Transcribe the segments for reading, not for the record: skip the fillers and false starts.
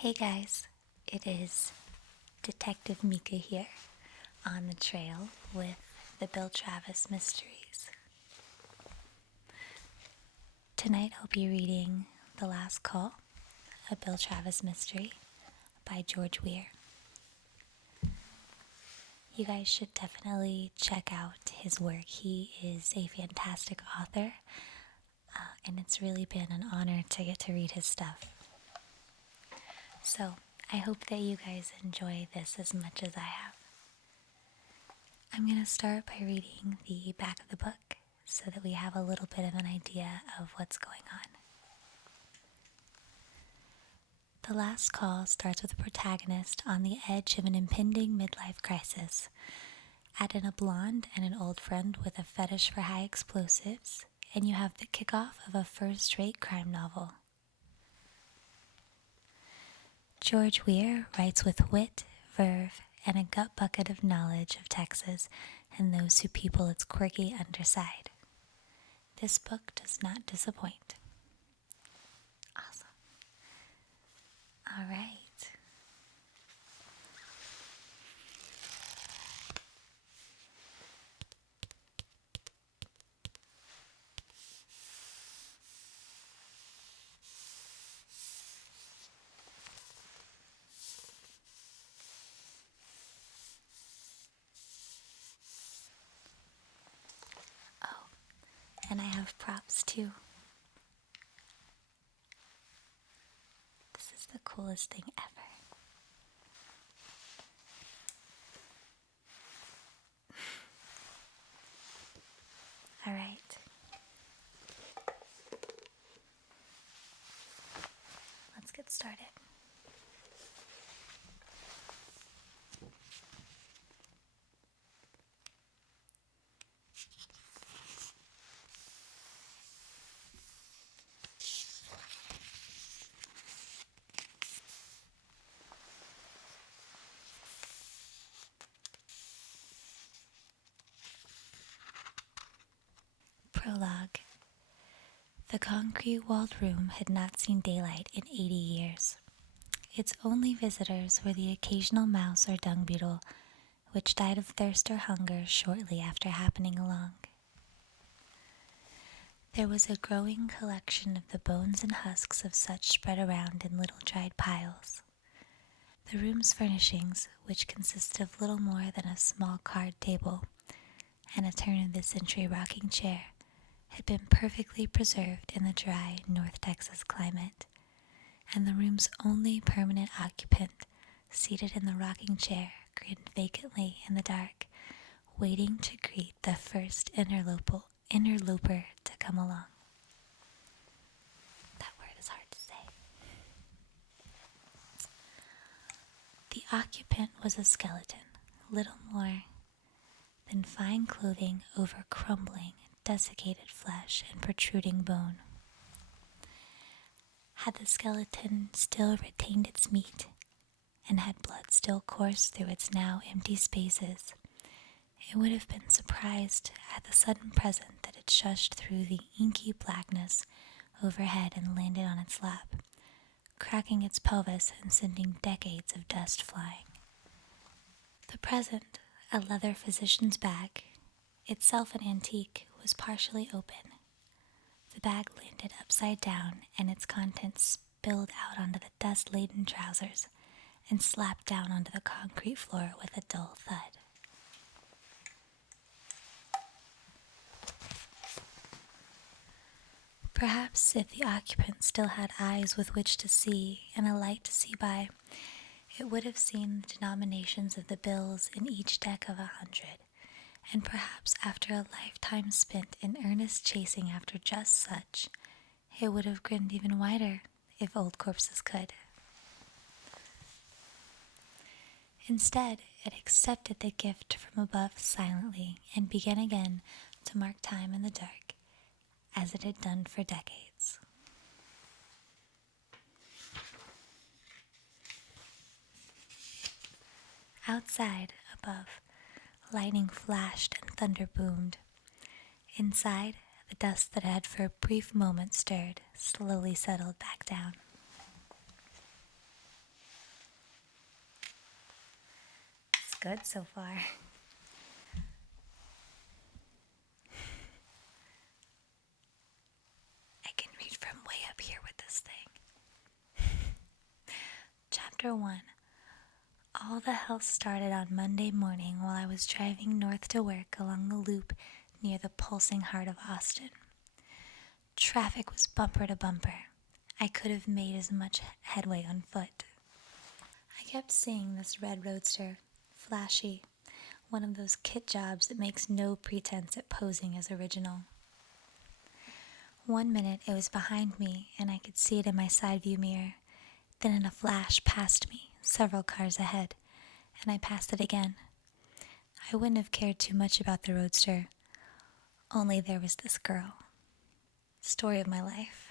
Hey guys, it is Detective Mika here on the trail with the Bill Travis Mysteries. Tonight I'll be reading The Last Call, a Bill Travis mystery by George Wier. You guys should definitely check out his work. He is a fantastic author, and it's really been an honor to get to read his stuff. So I hope that you guys enjoy this as much as I have. I'm going to start by reading the back of the book so that we have a little bit of an idea of what's going on. The Last Call starts with a protagonist on the edge of an impending midlife crisis. Add in a blonde and an old friend with a fetish for high explosives, and you have the kickoff of a first-rate crime novel. George Wier writes with wit, verve, and a gut bucket of knowledge of Texas and those who people its quirky underside. This book does not disappoint. Awesome. All right. Oh, and I have props too. This is the coolest thing ever. All right. Let's get started. Prologue. The concrete-walled room had not seen daylight in 80 years. Its only visitors were the occasional mouse or dung beetle, which died of thirst or hunger shortly after happening along. There was a growing collection of the bones and husks of such spread around in little dried piles. The room's furnishings, which consisted of little more than a small card table and a turn-of-the-century rocking chair, had been perfectly preserved in the dry North Texas climate, and the room's only permanent occupant, seated in the rocking chair, grinned vacantly in the dark, waiting to greet the first interloper to come along. That word is hard to say. The occupant was a skeleton, little more than fine clothing over crumbling, desiccated flesh and protruding bone. Had the skeleton still retained its meat, and had blood still coursed through its now empty spaces, it would have been surprised at the sudden present that had shushed through the inky blackness overhead and landed on its lap, cracking its pelvis and sending decades of dust flying. The present, a leather physician's bag, itself an antique, was partially open. The bag landed upside down, and its contents spilled out onto the dust-laden trousers and slapped down onto the concrete floor with a dull thud. Perhaps if the occupant still had eyes with which to see and a light to see by, it would have seen the denominations of the bills in each deck of 100, and perhaps after a lifetime spent in earnest chasing after just such, it would have grinned even wider if old corpses could. Instead, it accepted the gift from above silently and began again to mark time in the dark, as it had done for decades. Outside, above, lightning flashed and thunder boomed. Inside, the dust that had for a brief moment stirred slowly settled back down. good so far. I can read from way up here with this thing. Chapter 1. All the hell started on Monday morning while I was driving north to work along the loop near the pulsing heart of Austin. Traffic was bumper to bumper. I could have made as much headway on foot. I kept seeing this red roadster, flashy, one of those kit jobs that makes no pretense at posing as original. 1 minute it was behind me and I could see it in my side view mirror. Then in a flash past me, several cars ahead, and I passed it again. I wouldn't have cared too much about the roadster, only there was this girl. Story of my life.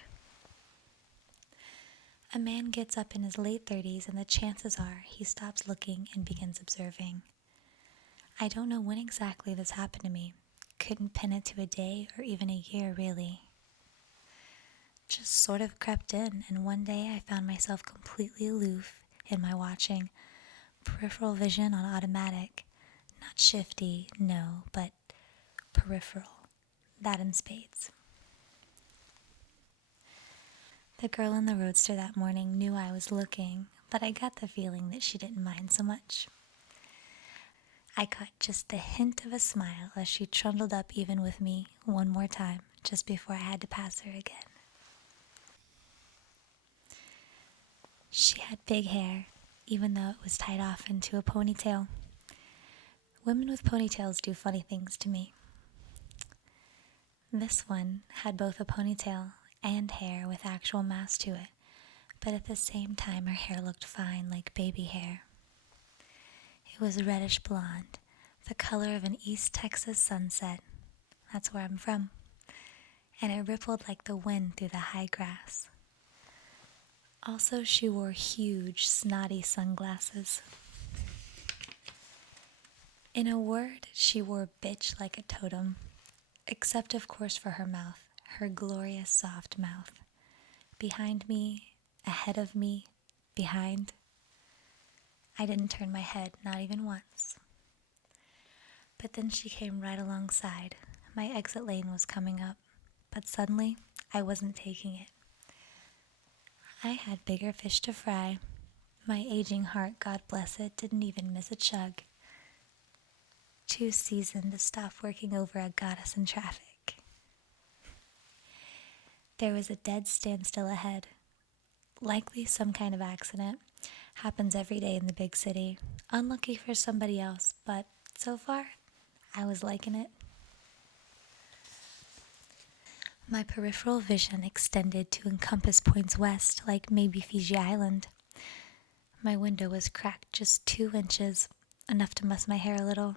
A man gets up in his late 30s and the chances are he stops looking and begins observing. I don't know when exactly this happened to me. Couldn't pin it to a day or even a year, really. Just sort of crept in, and one day I found myself completely aloof in my watching, peripheral vision on automatic, not shifty, no, but peripheral, that in spades. The girl in the roadster that morning knew I was looking, but I got the feeling that she didn't mind so much. I caught just the hint of a smile as she trundled up even with me one more time just before I had to pass her again. She had big hair, even though it was tied off into a ponytail. Women with ponytails do funny things to me. This one had both a ponytail and hair with actual mass to it, but at the same time her hair looked fine like baby hair. It was reddish blonde, the color of an East Texas sunset. That's where I'm from. And it rippled like the wind through the high grass. Also, she wore huge, snotty sunglasses. In a word, she wore bitch like a totem. Except, of course, for her mouth, her glorious soft mouth. Behind me, ahead of me, behind. I didn't turn my head, not even once. But then she came right alongside. My exit lane was coming up, but suddenly, I wasn't taking it. I had bigger fish to fry. My aging heart, God bless it, didn't even miss a chug. Too seasoned to stop working over a goddess in traffic. There was a dead standstill ahead. Likely some kind of accident. Happens every day in the big city. Unlucky for somebody else, but so far, I was liking it. My peripheral vision extended to encompass points west, like maybe Fiji Island. My window was cracked just 2 inches, enough to muss my hair a little.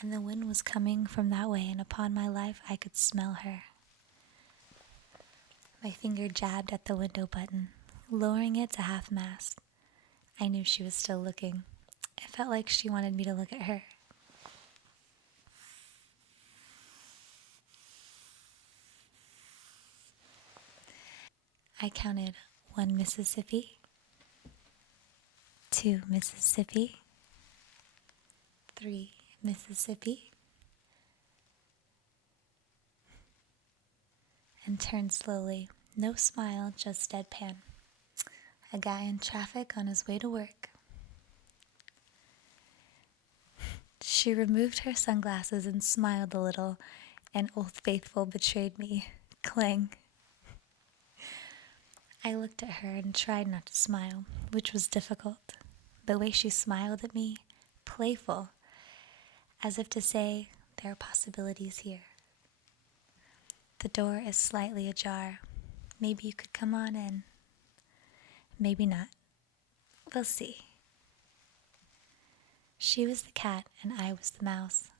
And the wind was coming from that way, and upon my life, I could smell her. My finger jabbed at the window button, lowering it to half-mast. I knew she was still looking. It felt like she wanted me to look at her. I counted 1 Mississippi, 2 Mississippi, 3 Mississippi, and turned slowly. No smile, just deadpan. A guy in traffic on his way to work. She removed her sunglasses and smiled a little, and Old Faithful betrayed me. Clang. I looked at her and tried not to smile, which was difficult. The way she smiled at me, playful, as if to say, there are possibilities here. The door is slightly ajar. Maybe you could come on in. Maybe not. We'll see. She was the cat and I was the mouse,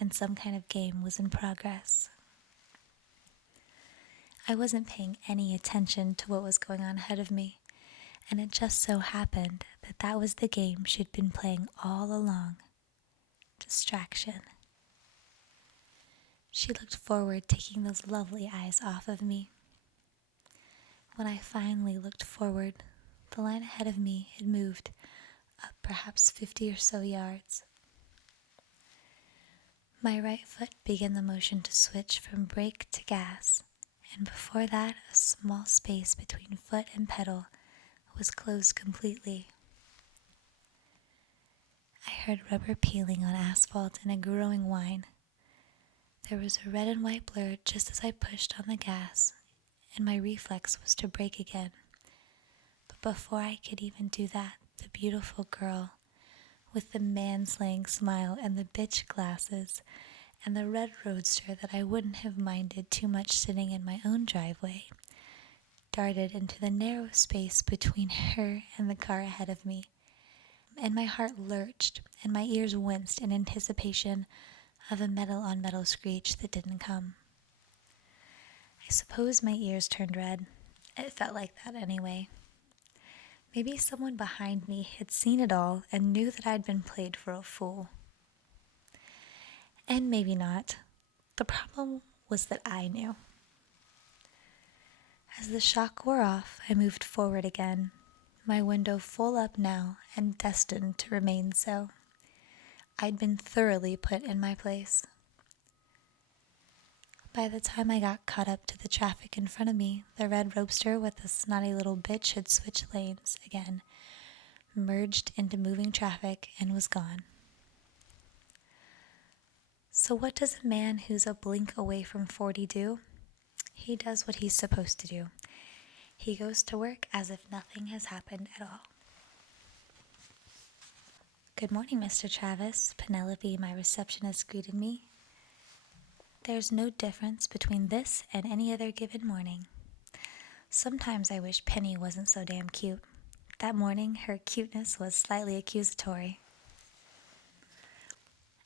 and some kind of game was in progress. I wasn't paying any attention to what was going on ahead of me, and it just so happened that that was the game she'd been playing all along. Distraction. She looked forward, taking those lovely eyes off of me. When I finally looked forward, the line ahead of me had moved up perhaps 50 or so yards. My right foot began the motion to switch from brake to gas, and before that a small space between foot and pedal was closed completely. I heard rubber peeling on asphalt and a growing whine. There was a red and white blur just as I pushed on the gas, and my reflex was to brake again. But before I could even do that, the beautiful girl, with the man-slaying smile and the bitch glasses, and the red roadster that I wouldn't have minded too much sitting in my own driveway, darted into the narrow space between her and the car ahead of me, and my heart lurched and my ears winced in anticipation of a metal-on-metal screech that didn't come. I suppose my ears turned red. It felt like that anyway. Maybe someone behind me had seen it all and knew that I'd been played for a fool. And maybe not. The problem was that I knew. As the shock wore off, I moved forward again, my window full up now and destined to remain so. I'd been thoroughly put in my place. By the time I got caught up to the traffic in front of me, the red roadster with the snotty little bitch had switched lanes again, merged into moving traffic, and was gone. So what does a man who's a blink away from 40 do? He does what he's supposed to do. He goes to work as if nothing has happened at all. "Good morning, Mr. Travis," Penelope, my receptionist, greeted me. There's no difference between this and any other given morning. Sometimes I wish Penny wasn't so damn cute. That morning, her cuteness was slightly accusatory.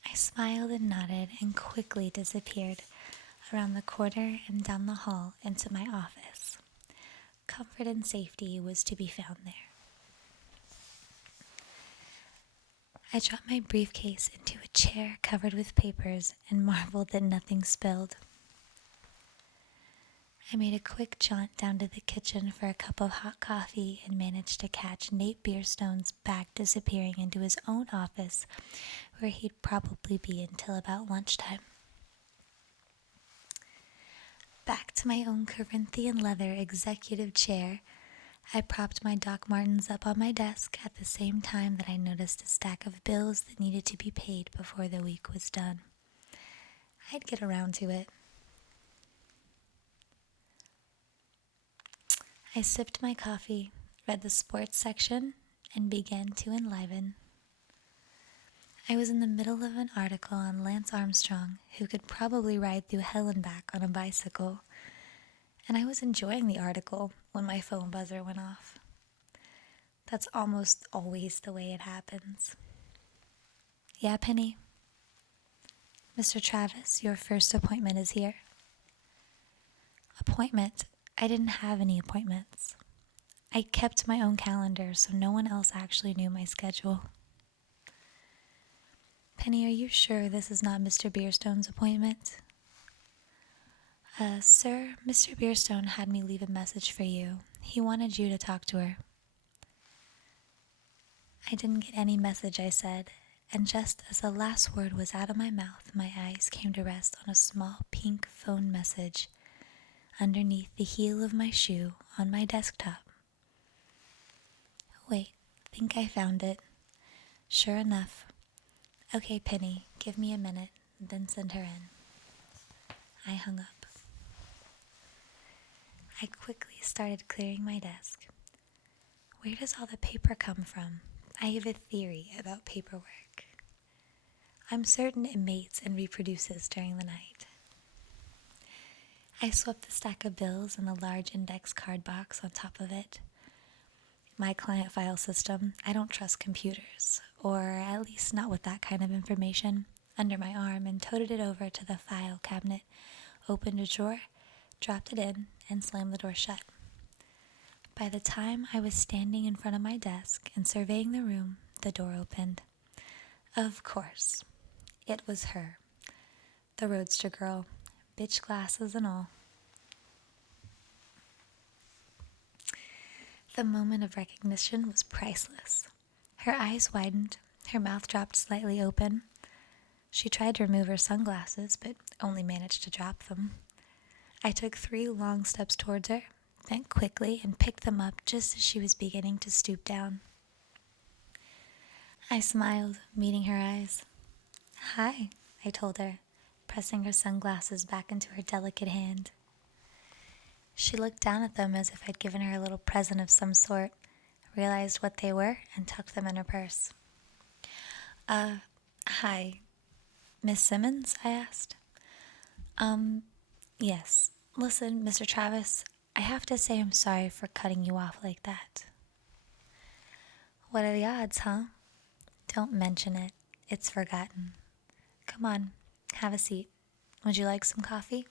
I smiled and nodded and quickly disappeared around the corner and down the hall into my office. Comfort and safety was to be found there. I dropped my briefcase into a chair covered with papers and marveled that nothing spilled. I made a quick jaunt down to the kitchen for a cup of hot coffee and managed to catch Nate Beerstone's back disappearing into his own office, where he'd probably be until about lunchtime. Back to my own Corinthian leather executive chair, I propped my Doc Martens up on my desk at the same time that I noticed a stack of bills that needed to be paid before the week was done. I'd get around to it. I sipped my coffee, read the sports section, and began to enliven. I was in the middle of an article on Lance Armstrong, who could probably ride through hell and back on a bicycle, and I was enjoying the article when my phone buzzer went off. That's almost always the way it happens. "Yeah, Penny?" "Mr. Travis, your first appointment is here." Appointment? I didn't have any appointments. I kept my own calendar, so no one else actually knew my schedule. "Penny, are you sure this is not Mr. Beerstone's appointment?" Sir, Mr. Beerstone had me leave a message for you. He wanted you to talk to her." I didn't get any message, I said, and just as the last word was out of my mouth, my eyes came to rest on a small pink phone message underneath the heel of my shoe on my desktop. Wait, think I found it. Sure enough. "Okay, Penny, give me a minute, then send her in." I hung up. I quickly started clearing my desk. Where does all the paper come from? I have a theory about paperwork. I'm certain it mates and reproduces during the night. I swept the stack of bills and the large index card box on top of it. My client file system, I don't trust computers, or at least not with that kind of information, under my arm, and toted it over to the file cabinet, opened a drawer, dropped it in, and slammed the door shut. By the time I was standing in front of my desk and surveying the room, the door opened. Of course, it was her, the roadster girl, bitch glasses and all. The moment of recognition was priceless. Her eyes widened, her mouth dropped slightly open. She tried to remove her sunglasses, but only managed to drop them. I took 3 long steps towards her, bent quickly, and picked them up just as she was beginning to stoop down. I smiled, meeting her eyes. "Hi," I told her, pressing her sunglasses back into her delicate hand. She looked down at them as if I'd given her a little present of some sort, realized what they were, and tucked them in her purse. Hi, Miss Simmons?" I asked. Yes. Listen, Mr. Travis, I have to say I'm sorry for cutting you off like that." "What are the odds, huh?" "Don't mention it. It's forgotten. Come on, have a seat. Would you like some coffee?"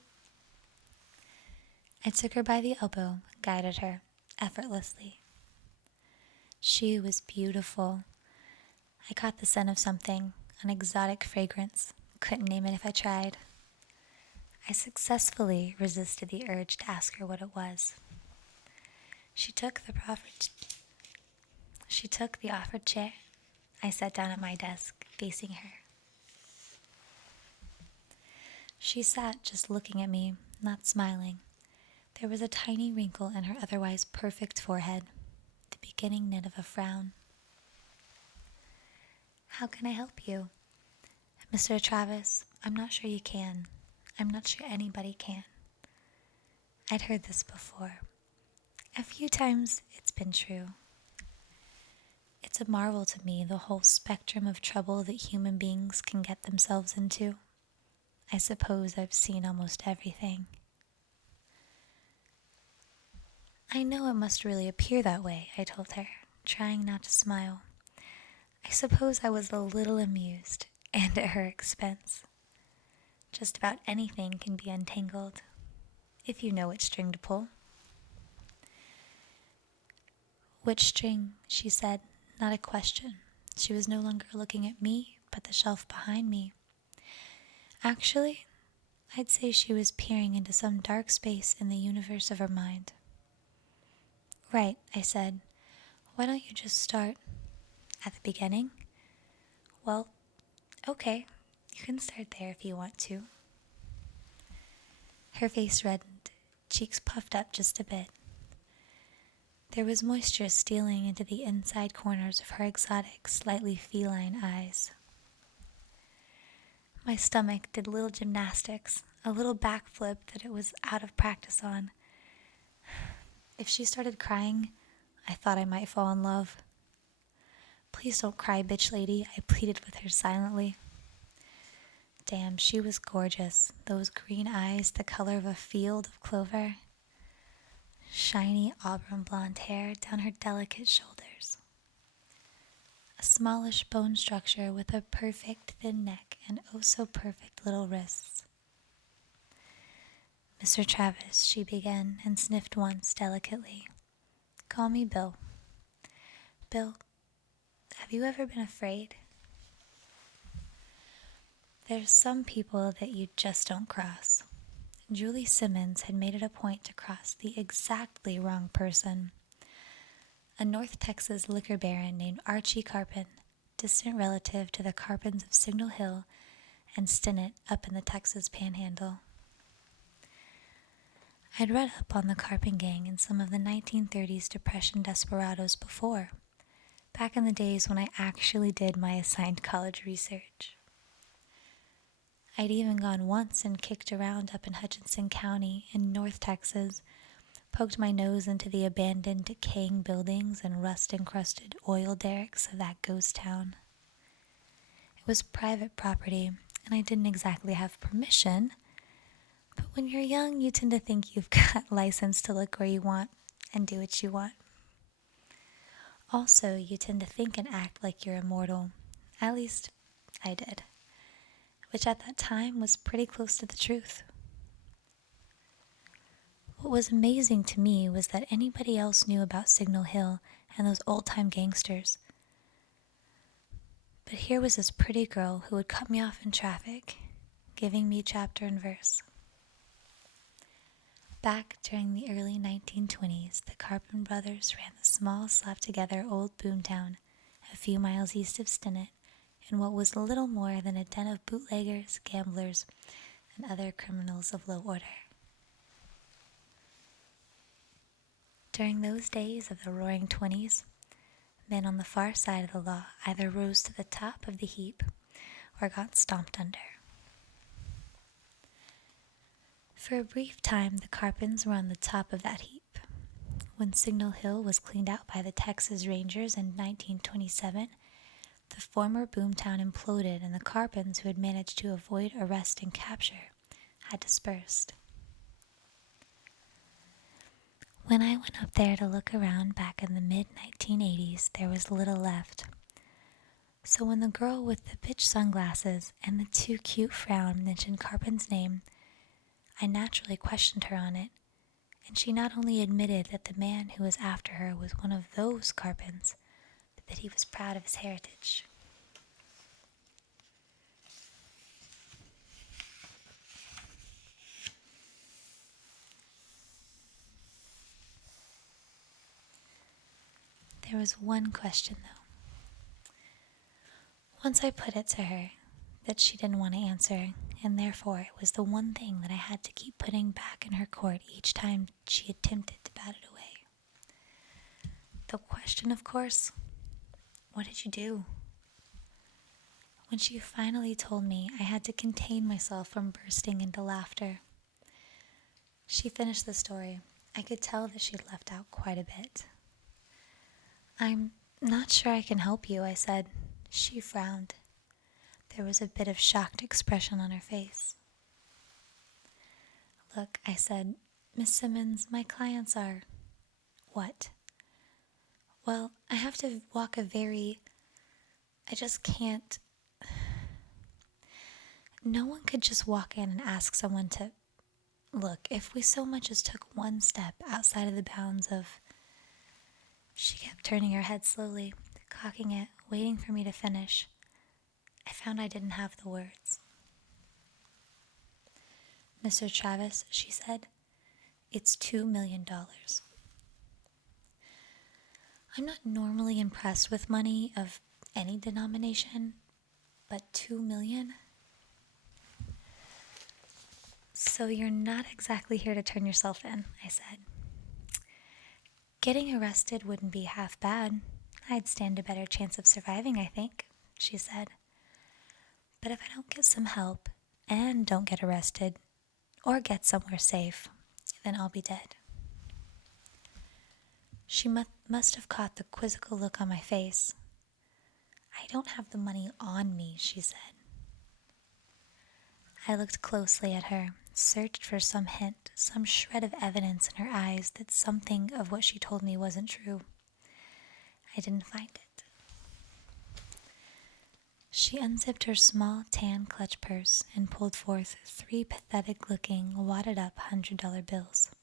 I took her by the elbow, guided her, effortlessly. She was beautiful. I caught the scent of something, an exotic fragrance. Couldn't name it if I tried. I successfully resisted the urge to ask her what it was. She took the offered chair. I sat down at my desk, facing her. She sat just looking at me, not smiling. There was a tiny wrinkle in her otherwise perfect forehead, the beginning knit of a frown. "How can I help you?" "Mr. Travis, I'm not sure you can. I'm not sure anybody can." I'd heard this before. A few times it's been true. It's a marvel to me, the whole spectrum of trouble that human beings can get themselves into. I suppose I've seen almost everything. "I know it must really appear that way," I told her, trying not to smile. I suppose I was a little amused, and at her expense. Just about anything can be untangled, if you know which string to pull. "Which string?" she said, not a question. She was no longer looking at me, but the shelf behind me. Actually, I'd say she was peering into some dark space in the universe of her mind. "Right," I said. "Why don't you just start at the beginning?" "Well, okay, you can start there if you want to." Her face reddened, cheeks puffed up just a bit. There was moisture stealing into the inside corners of her exotic, slightly feline eyes. My stomach did little gymnastics, a little backflip that it was out of practice on. If she started crying, I thought I might fall in love. "Please don't cry, bitch lady," I pleaded with her silently. Damn, she was gorgeous, those green eyes the color of a field of clover. Shiny auburn blonde hair down her delicate shoulders. A smallish bone structure with a perfect thin neck and oh so perfect little wrists. "Mr. Travis," she began, and sniffed once delicately. "Call me Bill. Bill, have you ever been afraid? There's some people that you just don't cross." Julie Simmons had made it a point to cross the exactly wrong person. A North Texas liquor baron named Archie Carpin, distant relative to the Carpins of Signal Hill and Stinnett up in the Texas Panhandle. I'd read up on the Carpin gang and some of the 1930s Depression desperados before, back in the days when I actually did my assigned college research. I'd even gone once and kicked around up in Hutchinson County in North Texas, poked my nose into the abandoned, decaying buildings and rust-encrusted oil derricks of that ghost town. It was private property, and I didn't exactly have permission, but when you're young, you tend to think you've got license to look where you want and do what you want. Also, you tend to think and act like you're immortal. At least, I did. Which at that time was pretty close to the truth. What was amazing to me was that anybody else knew about Signal Hill and those old-time gangsters. But here was this pretty girl who would cut me off in traffic, giving me chapter and verse. Back during the early 1920s, the Carpin brothers ran the small, slapped-together old boomtown a few miles east of Stinnett, in what was little more than a den of bootleggers, gamblers, and other criminals of low order. During those days of the Roaring Twenties, men on the far side of the law either rose to the top of the heap or got stomped under. For a brief time, the Carpins were on the top of that heap. When Signal Hill was cleaned out by the Texas Rangers in 1927, the former boomtown imploded and the Carpins, who had managed to avoid arrest and capture, had dispersed. When I went up there to look around back in the mid-1980s, there was little left. So when the girl with the bitch sunglasses and the too cute frown mentioned Carpin's name, I naturally questioned her on it, and she not only admitted that the man who was after her was one of those Carpins, but that he was proud of his heritage. There was one question, though. Once I put it to her that she didn't want to answer, and therefore it was the one thing that I had to keep putting back in her court each time she attempted to bat it away. The question, of course, what did you do? When she finally told me, I had to contain myself from bursting into laughter. She finished the story. I could tell that she'd left out quite a bit. "I'm not sure I can help you," I said. She frowned. There was a bit of shocked expression on her face. "Look," I said, "Miss Simmons, my clients are..." "What?" "Well, I have to walk I just can't... No one could just walk in and ask someone to... Look, if we so much as took one step outside of the bounds of..." She kept turning her head slowly, cocking it, waiting for me to finish. I found I didn't have the words. "Mr. Travis," she said, "it's $2 million. I'm not normally impressed with money of any denomination, but $2 million? So you're not exactly here to turn yourself in," I said. "Getting arrested wouldn't be half bad. I'd stand a better chance of surviving, I think," she said. "But if I don't get some help and don't get arrested or get somewhere safe, then I'll be dead." She must have caught the quizzical look on my face. "I don't have the money on me," she said. I looked closely at her, searched for some hint, some shred of evidence in her eyes that something of what she told me wasn't true. I didn't find it. She unzipped her small tan clutch purse and pulled forth 3 pathetic-looking, wadded-up $100 bills.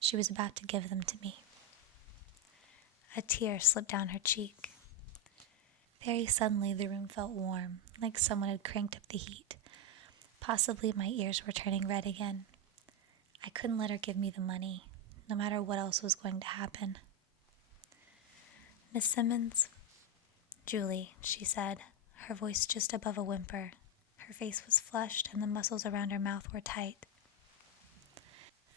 She was about to give them to me. A tear slipped down her cheek. Very suddenly the room felt warm, like someone had cranked up the heat. Possibly my ears were turning red again. I couldn't let her give me the money, no matter what else was going to happen. "Miss Simmons?" "Julie," she said, her voice just above a whimper. Her face was flushed and the muscles around her mouth were tight.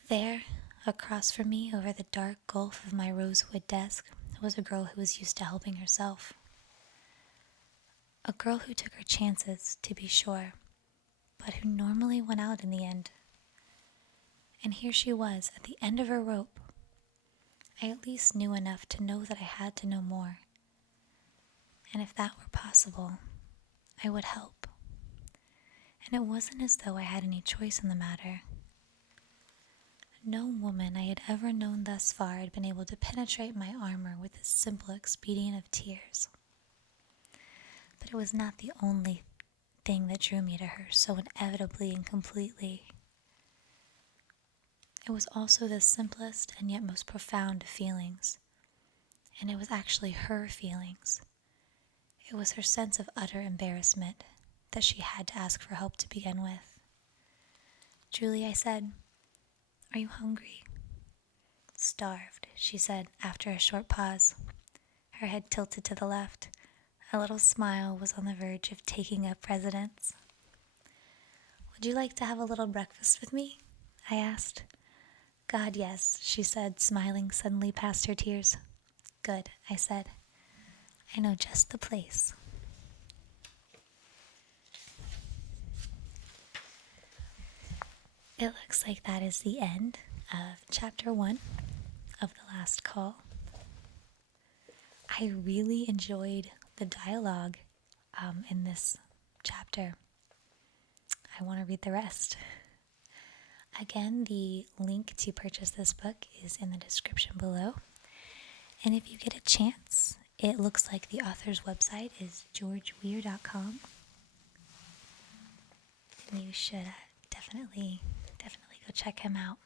There, across from me over the dark gulf of my rosewood desk, was a girl who was used to helping herself. A girl who took her chances, to be sure, but who normally went out in the end. And here she was, at the end of her rope. I at least knew enough to know that I had to know more. And if that were possible, I would help. And it wasn't as though I had any choice in the matter. No woman I had ever known thus far had been able to penetrate my armor with this simple expedient of tears. But it was not the only thing that drew me to her so inevitably and completely. It was also the simplest and yet most profound of feelings. And it was actually her feelings. It was her sense of utter embarrassment that she had to ask for help to begin with. "Julie," I said, "are you hungry?" "Starved," she said after a short pause, her head tilted to the left. A little smile was on the verge of taking up residence. "Would you like to have a little breakfast with me?" I asked. "God, yes," she said, smiling suddenly past her tears. "Good," I said. "I know just the place." It looks like that is the end of chapter 1 of The Last Call. I really enjoyed the dialogue in this chapter. I want to read the rest. Again, the link to purchase this book is in the description below. And if you get a chance, it looks like the author's website is georgewier.com. And you should definitely go check him out.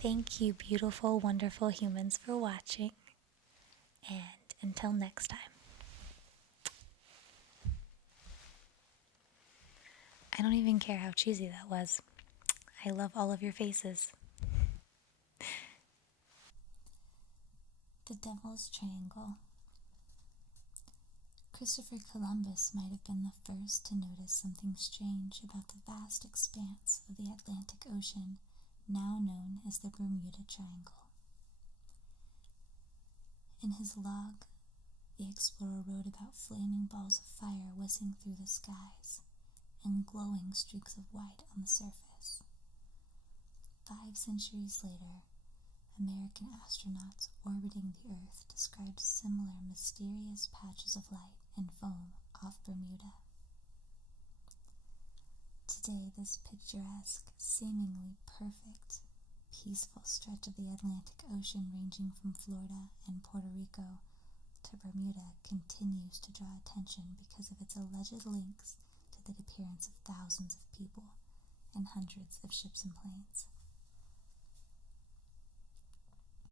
Thank you, beautiful, wonderful humans, for watching. And until next time. I don't even care how cheesy that was. I love all of your faces. The Devil's Triangle. Christopher Columbus might have been the first to notice something strange about the vast expanse of the Atlantic Ocean, now known as the Bermuda Triangle. In his log, the explorer wrote about flaming balls of fire whizzing through the skies and glowing streaks of white on the surface. 5 centuries later, American astronauts orbiting the Earth described similar mysterious patches of light and foam off Bermuda. Today, this picturesque, seemingly perfect, peaceful stretch of the Atlantic Ocean ranging from Florida and Puerto Rico to Bermuda continues to draw attention because of its alleged links to the disappearance of thousands of people and hundreds of ships and planes.